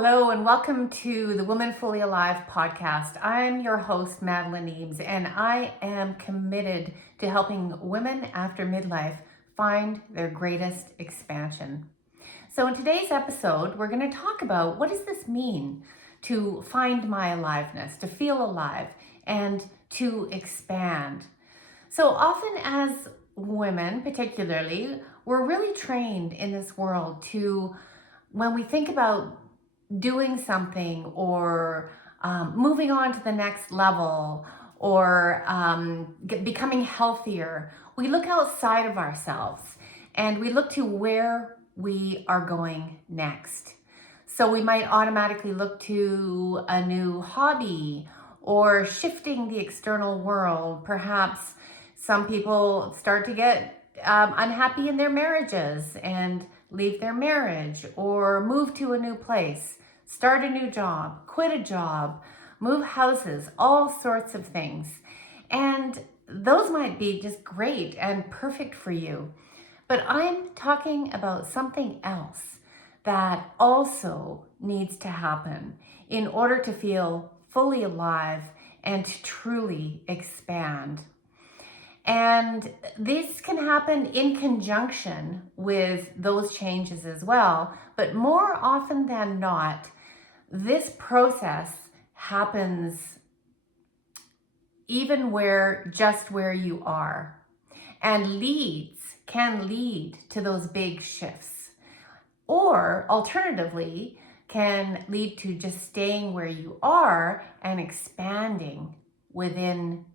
Hello and welcome to the Woman Fully Alive podcast. I'm your host, Madeline Eames, and I am committed to helping women after midlife find their greatest expansion. So in today's episode, we're going to talk about what does this mean to find my aliveness, to feel alive, and to expand. So often as women, particularly, we're really trained in this world to, when we think about doing something or moving on to the next level or becoming healthier, we look outside of ourselves and we look to where we are going next. So we might automatically look to a new hobby or shifting the external world. Perhaps some people start to get unhappy in their marriages and leave their marriage or move to a new place, start a new job, quit a job, move houses, all sorts of things. And those might be just great and perfect for you. But I'm talking about something else that also needs to happen in order to feel fully alive and to truly expand. And this can happen in conjunction with those changes as well. But more often than not, this process happens even just where you are, and can lead to those big shifts. Or alternatively, can lead to just staying where you are and expanding within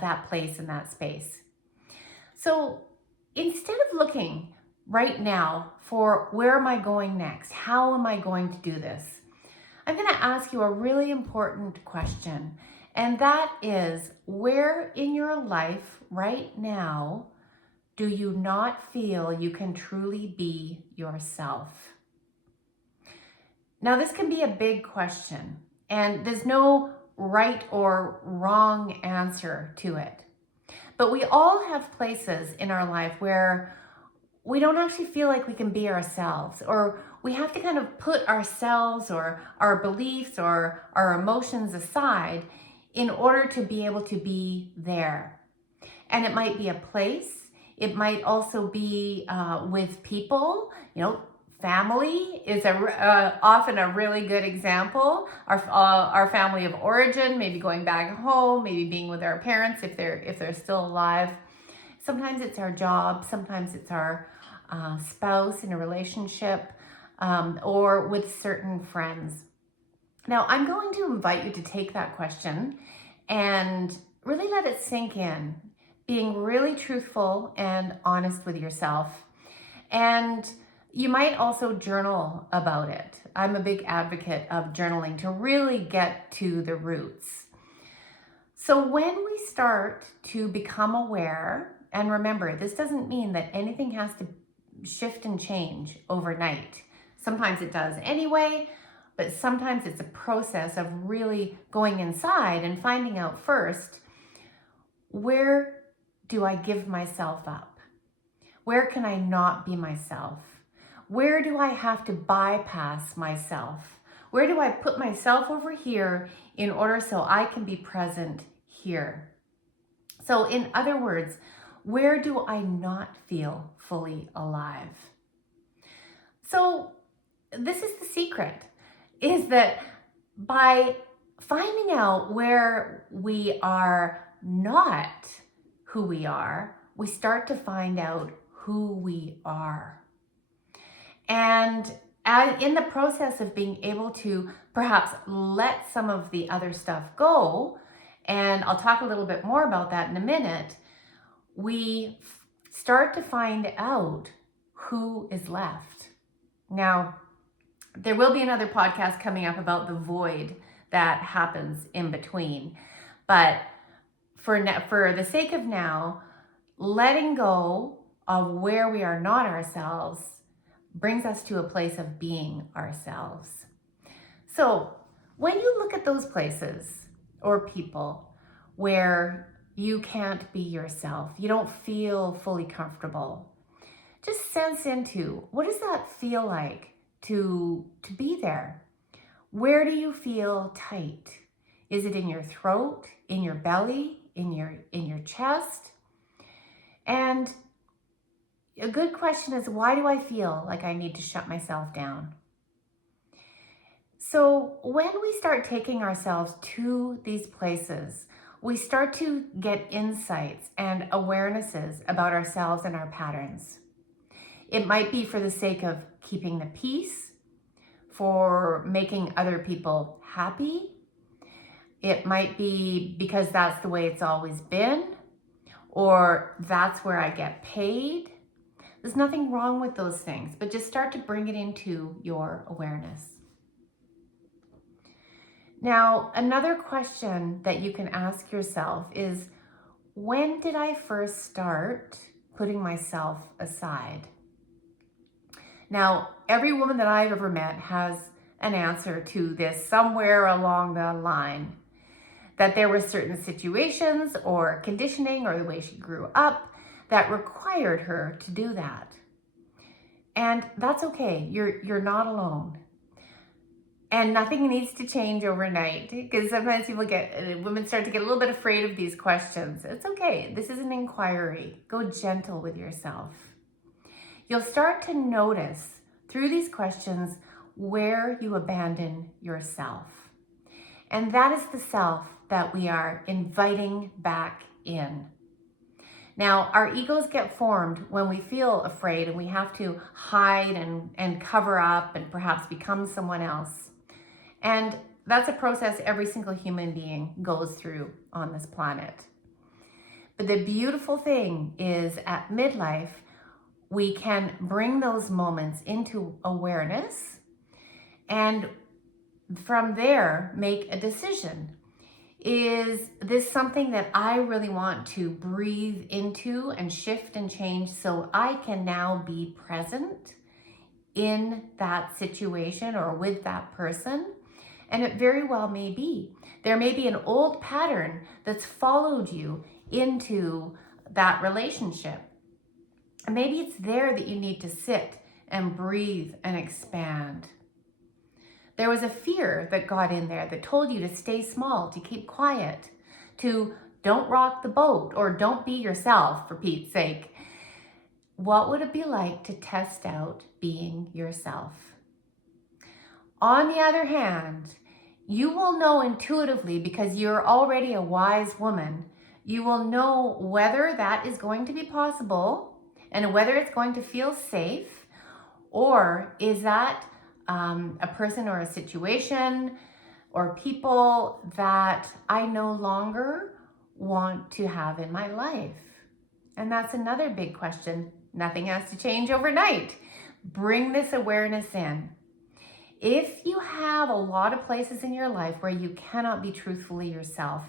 that place and that space. So instead of looking right now for where am I going next, how am I going to do this, I'm going to ask you a really important question. And that is, where in your life right now do you not feel you can truly be yourself? Now, this can be a big question, and there's no right or wrong answer to it. But we all have places in our life where we don't actually feel like we can be ourselves, or we have to kind of put ourselves or our beliefs or our emotions aside in order to be able to be there. And it might be a place. It might also be with people. Family is often a really good example. Our family of origin, maybe going back home, maybe being with our parents if they're still alive. Sometimes it's our job. Sometimes it's our spouse in a relationship, or with certain friends. Now, I'm going to invite you to take that question and really let it sink in, being really truthful and honest with yourself. And you might also journal about it. I'm a big advocate of journaling to really get to the roots. So when we start to become aware, and remember, this doesn't mean that anything has to shift and change overnight. Sometimes it does anyway, but sometimes it's a process of really going inside and finding out first, where do I give myself up? Where can I not be myself? Where do I have to bypass myself? Where do I put myself over here in order so I can be present here? So in other words, where do I not feel fully alive? So this is the secret, is that by finding out where we are not who we are, we start to find out who we are. And in the process of being able to perhaps let some of the other stuff go, and I'll talk a little bit more about that in a minute, we start to find out who is left. Now, there will be another podcast coming up about the void that happens in between. But for the sake of now, letting go of where we are not ourselves brings us to a place of being ourselves. So when you look at those places or people where you can't be yourself, you don't feel fully comfortable, just sense into, what does that feel like to be there? Where do you feel tight? Is it in your throat, in your belly, in your chest? And a good question is, why do I feel like I need to shut myself down? So when we start taking ourselves to these places, we start to get insights and awarenesses about ourselves and our patterns. It might be for the sake of keeping the peace, for making other people happy. It might be because that's the way it's always been, or that's where I get paid. There's nothing wrong with those things, but just start to bring it into your awareness. Now, another question that you can ask yourself is, when did I first start putting myself aside? Now, every woman that I've ever met has an answer to this somewhere along the line, that there were certain situations or conditioning or the way she grew up that required her to do that. And that's okay. You're not alone. And nothing needs to change overnight, because sometimes women start to get a little bit afraid of these questions. It's okay. This is an inquiry. Go gentle with yourself. You'll start to notice through these questions where you abandon yourself. And that is the self that we are inviting back in. Now, our egos get formed when we feel afraid and we have to hide and cover up and perhaps become someone else. And that's a process every single human being goes through on this planet. But the beautiful thing is, at midlife, we can bring those moments into awareness and from there make a decision. Is this something that I really want to breathe into and shift and change so I can now be present in that situation or with that person? And it very well may be. There may be an old pattern that's followed you into that relationship. And maybe it's there that you need to sit and breathe and expand. There was a fear that got in there that told you to stay small, to keep quiet, to don't rock the boat, or don't be yourself, for Pete's sake. What would it be like to test out being yourself? On the other hand, you will know intuitively, because you're already a wise woman, you will know whether that is going to be possible and whether it's going to feel safe, or is that a person or a situation or people that I no longer want to have in my life. And that's another big question. Nothing has to change overnight. Bring this awareness in. If you have a lot of places in your life where you cannot be truthfully yourself,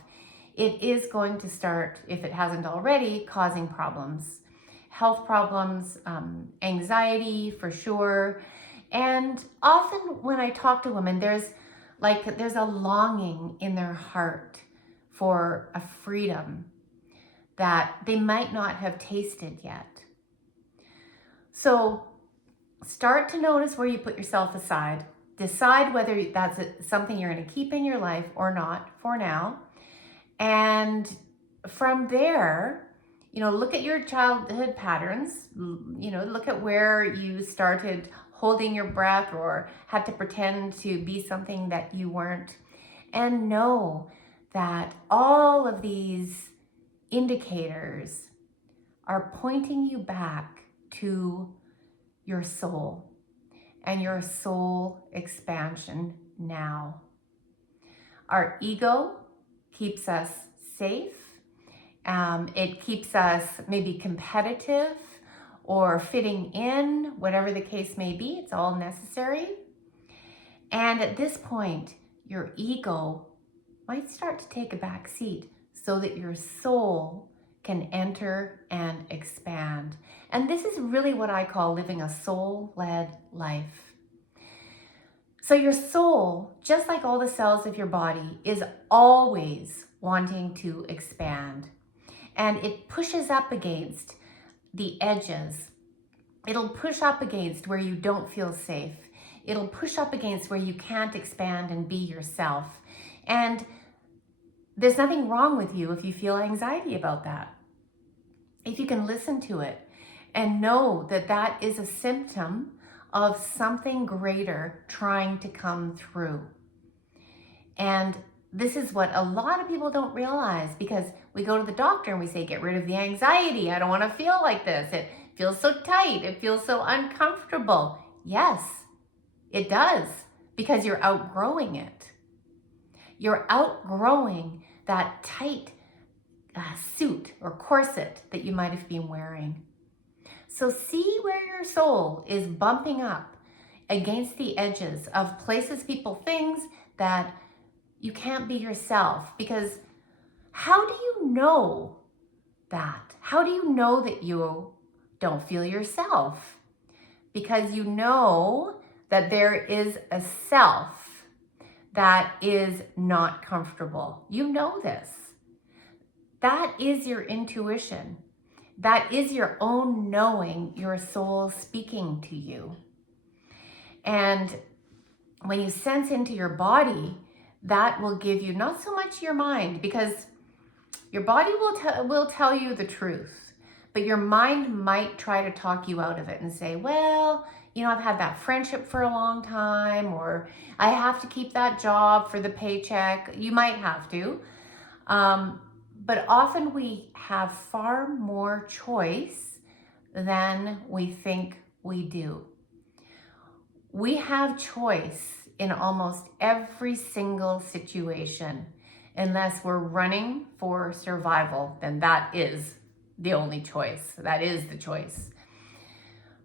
it is going to start, if it hasn't already, causing problems. Health problems, anxiety for sure. And often when I talk to women, there's a longing in their heart for a freedom that they might not have tasted yet. So start to notice where you put yourself aside. Decide whether that's something you're going to keep in your life or not for now. And from there, look at your childhood patterns. Look at where you started holding your breath or had to pretend to be something that you weren't. And know that all of these indicators are pointing you back to your soul and your soul expansion now. Our ego keeps us safe. It keeps us maybe competitive or fitting in, whatever the case may be. It's all necessary. And at this point, your ego might start to take a back seat so that your soul can enter and expand. And this is really what I call living a soul-led life. So your soul, just like all the cells of your body, is always wanting to expand. And it pushes up against the edges. It'll push up against where you don't feel safe. It'll push up against where you can't expand and be yourself. And there's nothing wrong with you if you feel anxiety about that. If you can listen to it and know that that is a symptom of something greater trying to come through. And this is what a lot of people don't realize, because we go to the doctor and we say, get rid of the anxiety. I don't want to feel like this. It feels so tight. It feels so uncomfortable. Yes, it does, because you're outgrowing it. You're outgrowing that tight suit or corset that you might have been wearing. So see where your soul is bumping up against the edges of places, people, things that you can't be yourself. Because how do you know that? How do you know that you don't feel yourself? Because you know that there is a self that is not comfortable. You know this. That is your intuition. That is your own knowing, your soul speaking to you. And when you sense into your body, that will give you not so much your mind, because your body will tell you the truth, but your mind might try to talk you out of it and say, well, I've had that friendship for a long time, or I have to keep that job for the paycheck. You might have to. But often we have far more choice than we think we do. We have choice in almost every single situation. Unless we're running for survival, then that is the only choice. That is the choice.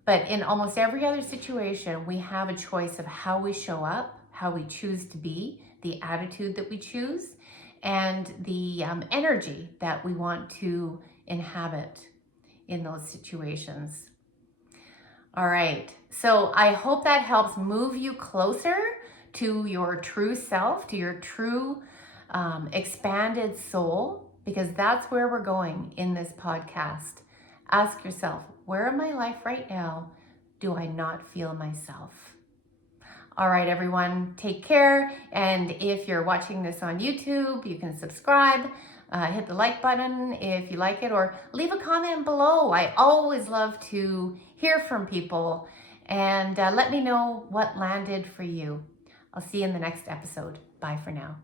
But in almost every other situation, we have a choice of how we show up, how we choose to be, the attitude that we choose, and the energy that we want to inhabit in those situations. All right, so I hope that helps move you closer to your true self, to your true expanded soul, because that's where we're going in this podcast. Ask yourself, where in my life right now do I not feel myself? All right, everyone, take care. And if you're watching this on YouTube, you can subscribe, hit the like button if you like it, or leave a comment below. I always love to hear from people, and let me know what landed for you. I'll see you in the next episode. Bye for now.